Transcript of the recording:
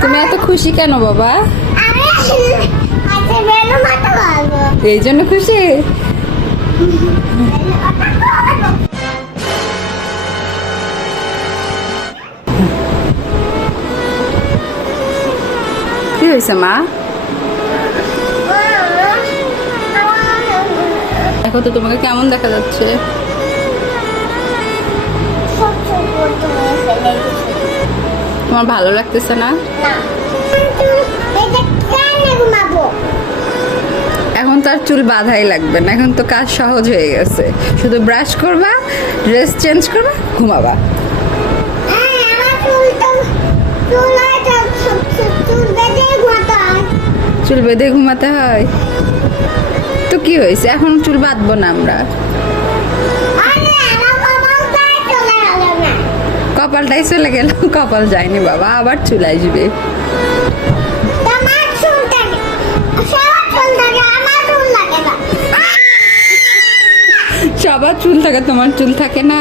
তুমি এত খুশি কেন বাবা? এই জন্য খুশি? কি হয়েছে মা? দেখো তো তোমাকে কেমন দেখা যাচ্ছে? তোমার ভালো লাগতেছে না? এখন তো আর চুল বাঁধাই লাগবে না, এখন তো কাজ সহজ হয়ে গেছে। শুধু ব্রাশ করবা, ড্রেস চেঞ্জ করবা, ঘুমাবা। চুল বেঁধে ঘুমাতে হয় তো কি হয়েছে? এখন চুল বাঁধবো না আমরা। কপালটাই চলে গেল। কপাল যায়নি বাবা, আবার চুল আসবে। সবার চুল থাকে, তোমার চুল থাকে না।